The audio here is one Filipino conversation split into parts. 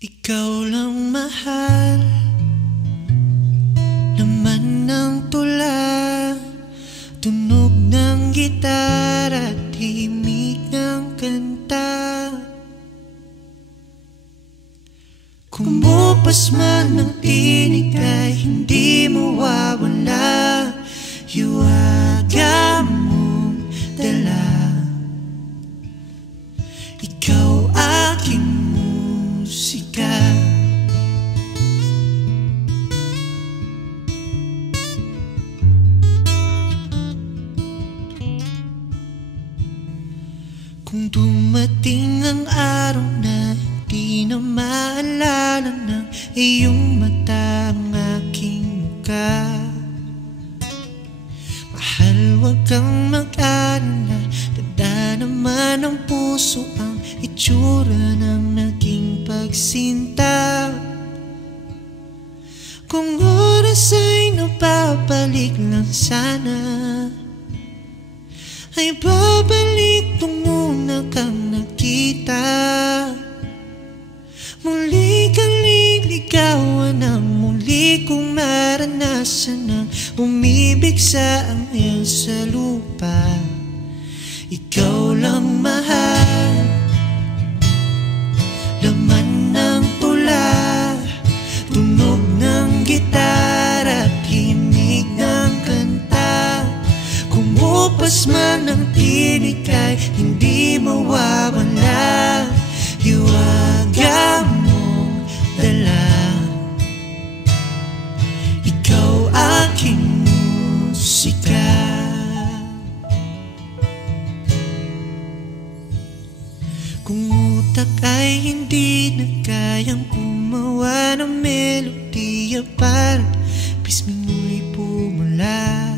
Ikaw lang mahal, laman ng tula, tunog ng gitara at himig ng kanta. Kung bupas man ng tinig ay hindi mawawala, hiwaga mong dala. Ikaw aking musika. Kung dumating ang araw na hindi na maalala ng iyong mata ang aking muka, mahal, huwag kang mag-alala, tanda naman ng puso ang itsura ng naging pagsinta. Kung oras ay napabalik lang sana, ay babalik nung una kang nakita. Muli kang liligawan, ang muli kong maranasan ang umibig sa anghel sa lupa. Ikaw lang mahal, laman ng tula, tunog ng gitara at himig ng kanta. Kumupas man ang tinig ay hindi mawawala, hiwaga mong dala. Ikaw aking musika. Kung utak ay hindi na kayang gumawa ng melodiya, parang pisming mo'y pumula.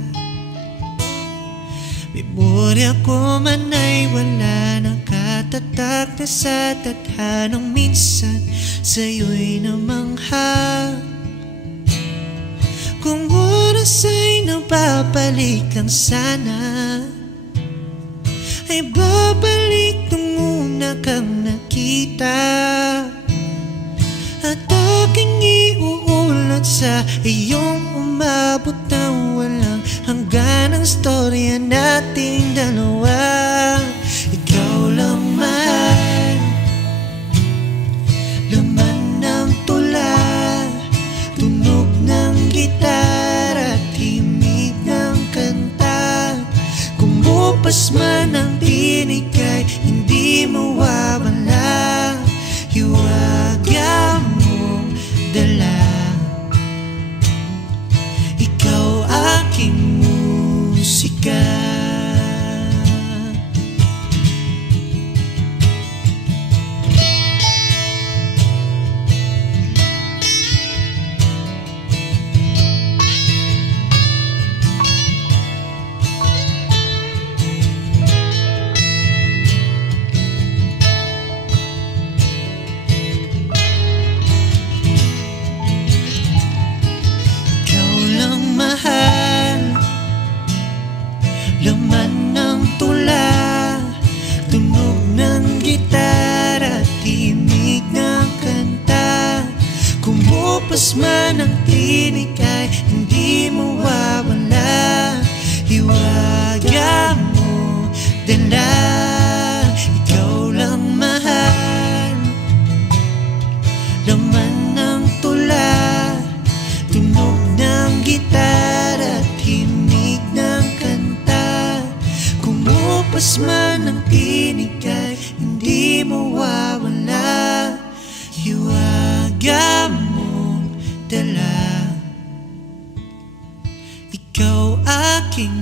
Memorya ko man ay wala, nakatatak na sa tadhanang minsan sa'yo'y namangha. Kung oras ay nababalik lang sana, ay babalik nung una kang nakita. At aking iuulat sa iyong umabot na walang hanggan ang storya nating dalawa. Ikaw lang mahal, laman ng tula, tunog ng gitara at himig ng kanta. Kumupas man ang tinig ay hindi mawawala, hiwaga mong dala. Ikaw aking musika. Laman ng tula, tunog ng gitara at himig ng kanta. Kumupas man ang tinig ay hindi mawawala, hiwaga mo dala. Ikaw lang mahal, laman ng tula, tunog ng gitara at himig ng kanta. Kumupas man ang tinig ay hindi mawawala, hiwaga mong dala. Ikaw aking